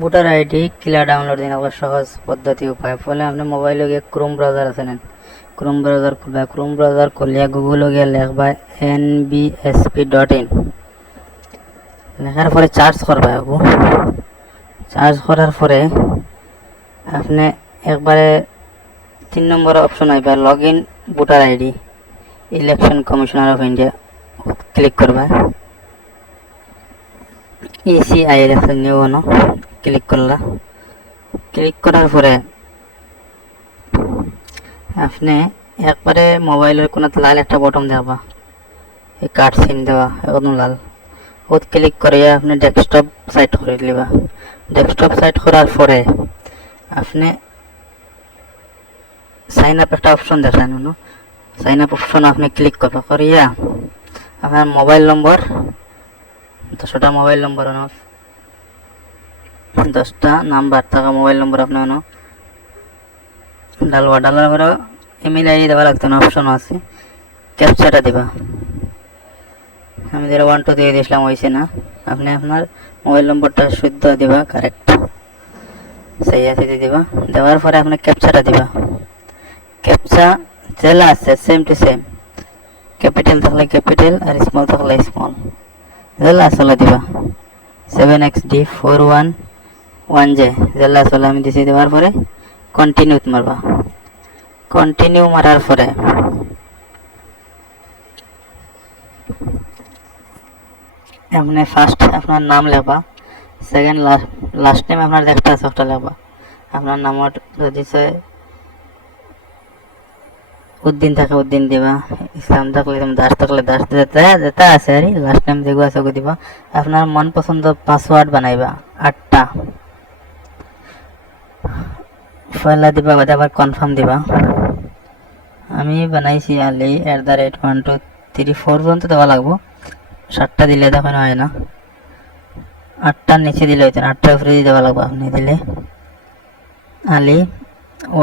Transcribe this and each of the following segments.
Voter ID কিলা download দিন আবার সহজ পদ্ধতি উপায় ফলে আপনি মোবাইলে গিয়ে ক্রোম ব্রাউজার আছে নেন ক্রোম ব্রাউজার খুলবা ক্রোম ব্রাউজার খুলিয়া গুগলে গিয়ে লিখবা nbsp.in লেখার পরে চার্জ করবা চার্জ করার পরে আপনি একবারে 3 নম্বর অপশন আইবা log in voter ID election commissioner of India click করবা ইসিআই ইলেকশন নিউ ক্লিক করলা ক্লিক করার পরে আপনি একবারে মোবাইলের কোনো লাল একটা বটন দেখবা এই কার্ড সিন দেওয়া একদম লাল ওত ক্লিক করিয়া আপনি ডেস্কটপ সাইট করে লিবা ডেস্কটপ সাইট করার পরে আপনি সাইন আপ একটা অপশন দেখান সাইন আপ অপশন আপনি ক্লিক করবা করিয়া আপনার মোবাইল নম্বর 10টা মোবাইল নম্বর 10টা নাম্বার থাকা মোবাইল নম্বর আপনি ডালার পরে ইমেল আইডি দেওয়া লাগতো না অপশন আছে ক্যাপচাটা দিবা আমি 1 2 দিয়ে দিয়েছিলাম হয়েছে না আপনি আপনার মোবাইল নম্বরটা শুদ্ধ দিবা কারেক্ট সেই আছে দিয়ে দিবা দেওয়ার পরে আপনি ক্যাপচাটা দিবা ক্যাপচা যেলা আছে সেম টু সেম ক্যাপিটাল থাকলে ক্যাপিটাল আর স্মল থাকলে স্মল যেলা আসলে দিবা 7xd411j যেলা আসলে আমি দিছি দেওয়ার পরে কন্টিনিউ মারবা কন্টিনিউ মারার পরে আপনি ফার্স্ট আপনার নাম লেখবা সেকেন্ড লাস্ট নেম আপনার একটা আছে ওটা লেখবা আপনার নাম যদি উদ্দিন থাকে উদ্দিন দিবা ইসলাম থাকলে দাস থাকলে দাস যেটা আছে আর লাস্ট নেম যেগুলো আছে দিবা আপনার মন পছন্দ পাসওয়ার্ড বানাইবা 8টা পয়লা দিবা বাদে আবার কনফার্ম দিবা আমি বানাইছি আলি @123 পর্যন্ত দেওয়া লাগবো 7টা দিলে তখন হয় না 8টার নিচে দিলে হইতো না 8টার উপরে দেওয়া লাগবো আপনি দিলে আলি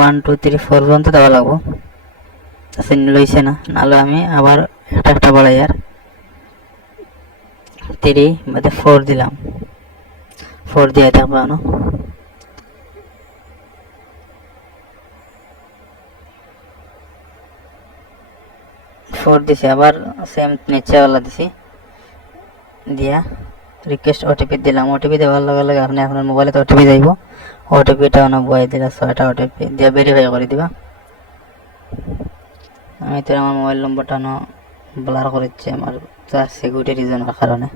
1 2 3 4 পর্যন্ত দেওয়া লাগবো লইছে না নাহলে আমি আবার একটা বাড়াই আর 3 বাদে 4 দিলাম 4 দিয়ে থাকবো 4 দিছি আবার সেম নিচেওয়ালা দিছি দিয়া রিকোয়েস্ট ওটিপি দিলাম ওটিপি দেওয়ার লগে লগে আপনি আপনার মোবাইলে ওটিপি যাইব ওটিপিটা বয়াই দিলা 6টা ওটিপি দিয়া ভেরিফাই করে দিবা আমি তো আমার মোবাইল নম্বরটা ব্লার করেছি আমার সিকিউরিটি রিজনের কারণে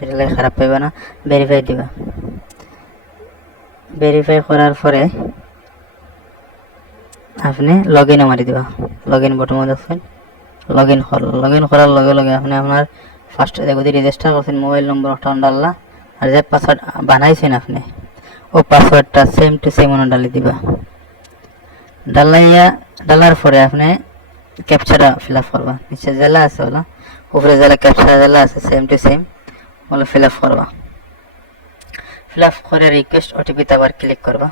এটা খারাপ পাইবা না ভেরিফাই দিবা ভেরিফাই করার পরে আপনি লগ ইনে মারি দিবা লগ ইন বটন দেখছেন লগ ইন করার লগে লগে আপনি আপনার ফার্স্ট যদি রেজিস্টার করছেন মোবাইল নম্বর ওটা ডাললা আর যে পাসওয়ার্ড বানাইছেন আপনি ও পাসওয়ার্ডটা সেম টু সেম ডালি দিবা ডালার পরে আপনি ক্যাপচাটা ফিল আপ করবা নিচে জেলা আছে ওলা উপরে জেলা ক্যাপচারা জেলা আছে সেম টু সেম ওগুলো ফিল আপ করবা ফিল আপ করে রিকোয়েস্ট ওটিপিতে আবার ক্লিক করবা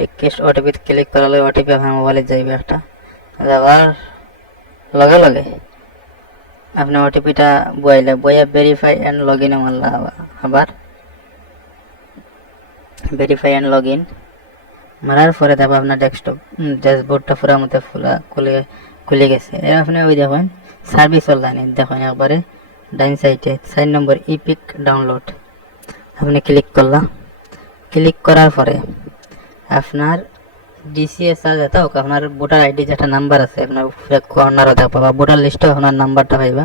রিকোয়েস্ট ওটিপি ক্লিক করালে ওটিপি আপনার মোবাইলে যাইবে একটা যাওয়ার লগে লগে আপনি ওটিপিটা বইয়া ভেরিফাই অ্যান্ড লগ ইনে মারলা আবার ভেরিফাই অ্যান্ড লগ ইন মারার পরে তারপর আপনার ডেস্কটপ ড্যাশবোর্ডটা পুরো মতো খুলে গেছে এর আপনি ওই দেখেন সার্ভিস অনলাইনে দেখেন একবারে ডাইন সাইডে 4 নম্বর ইপিক ডাউনলোড আপনি ক্লিক করলাম ক্লিক করার পরে আপনার ডিসিএসআর যেটা হোক আপনার ভোটার আইডি যেটা নাম্বার আছে আপনার কর্নারও দেখবা বা ভোটার লিস্টেও আপনার নাম্বারটা পাইবা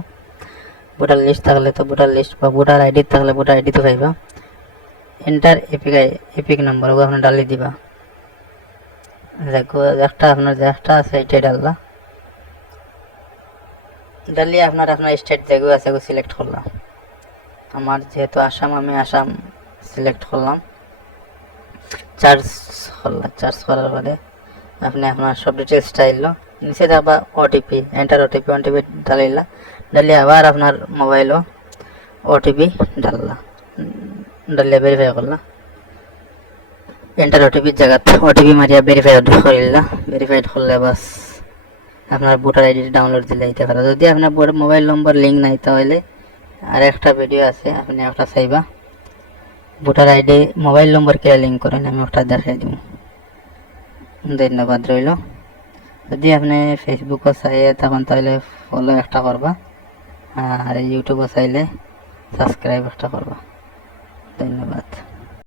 ভোটার লিস্ট থাকলে তো ভোটার লিস্ট বা ভোটার আইডি থাকলে ভোটার আইডি তো পাইবা এন্টার এপিক নাম্বার ওগুলো আপনার ডালি দিবা একটা আপনার যেটা আছে এটাই ডালিয়ে আপনার স্টেট যেগুলো আছে ওগুলো সিলেক্ট করলাম আমার যেহেতু আসাম আমি আসাম সিলেক্ট করলাম চার্জ করার পরে আপনি আপনার সব ডিটেলস চাইলো নিচে দেখবা ওটিপি এন্টার ওটিপি ডালিয়ে আবার আপনার মোবাইলও ওটিপি ডালিয়ে ভেরিফাই করলা এন্টার ওটিপির জায়গাতে ওটিপি মারিয়া ভেরিফাইড করলে বাস আপনার ভোটার আইডি ডাউনলোড দিলে দিতে পারে যদি আপনার মোবাইল নম্বর লিঙ্ক নাই তাহলে আর একটা ভিডিও আছে আপনি একটা চাইবা ভোটার আইডি মোবাইল নম্বর কে লিঙ্ক করেন আমি ওটা দেখাই দিব। ধন্যবাদ রইল। যদি আপনি ফেসবুকও চাইয়ে তখন তাহলে ফলো একটা করবা, আর ইউটিউবও চাইলে সাবস্ক্রাইব একটা করবা। ধন্যবাদ।